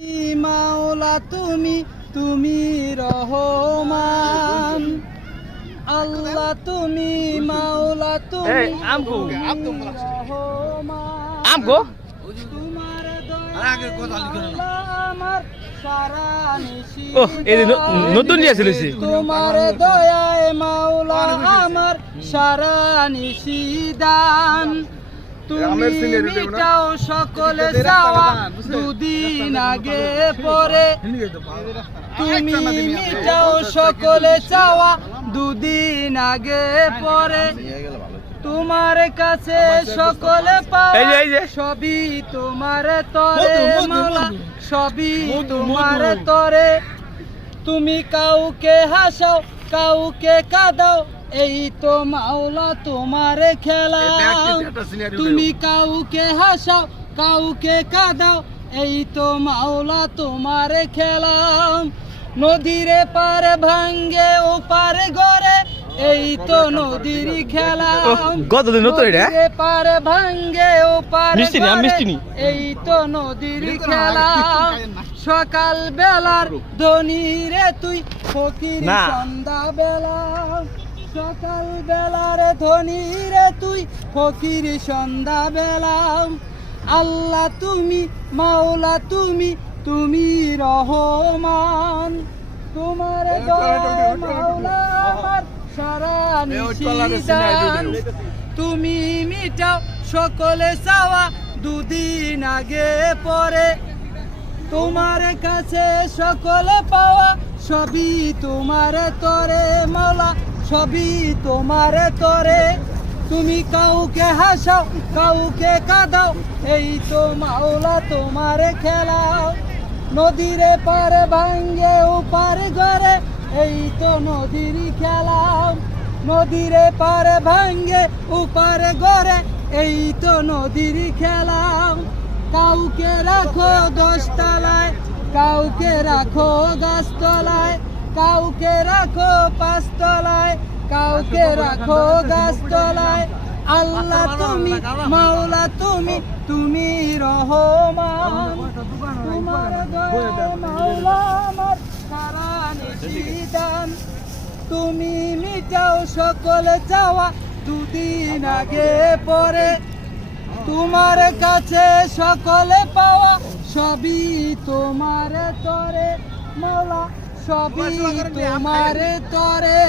মাওলা তুমি তুমি রহমান, আল্লাহ তুমি মাওলা তুমি রহমান, তোমার দয়া আমার সারা নিশি, নতুন তোমার দয়ায় মাওলা আমার সারা নিশি দান, তুমি মিটাও সকলে চাওয়া দুদিন আগে পরে, তুমি মিটাও সকলে চাওয়া দুদিন আগে পরে, তোমার কাছে সকলে পাওয়া সবই তোমার তরে মাওলা, সবই তোমার তরে, তুমি কাউকে হাসাও কাউকে কাঁদাও এই তো মাওলা তোমার খেলা, তুমি কাউকে হাসাও কাউকে কাঁদাও এই তো মাওলা তোমার খেলা, নদীর পার ভাঙ্গে ও পার গড়ে এই তো নদীর খেলা, নদীর পার ভাঙ্গে ও পার এই তো নদীর খেলা, সকাল বেলার ধনী রে তুই ফকির সন্ধ্যা বেলা, সকাল বেলার ধনী রে তুই ফকির সন্ধ্যা বেলা, আল্লাহ তুমি মাওলা তুমি তুমি রহমান, তোমার দয়া মাওলা আমার সারা নিশি দান, তুমি মিটাও সকলে চাওয়া দুদিন আগে পরে, তোমার কাছে সকলে পাওয়া সবই তোমার তরে মাওলা, সবই তোমার তরে, তুমি কাউকে হাসাও কাউকে কাঁদাও এই তো মাওলা তোমার খেলা, নদীর পার ভাঙ্গে ওপার গড়ে এই তো নদীর খেলা, নদীর পার ভাঙ্গে ওপার গড়ে এই তো নদীর খেলা, কাউকে রাখো দশতলায় কাউকে রাখো গাছতলায়, কাউকে রাখো পাঁচতলায় কাউকে রাখো গাছতলায়, আল্লাহ তুমি মাওলা তুমি তুমি রহমান, তোমার দয়া মাওলা আমার সারা নিশি দান, তুমি মিটাও সকলে চাওয়া দুদিন আগে পরে, তোমার কাছে সকলে পাওয়া সবই তোমার তরে মাওলা, সবই তোমার তরে।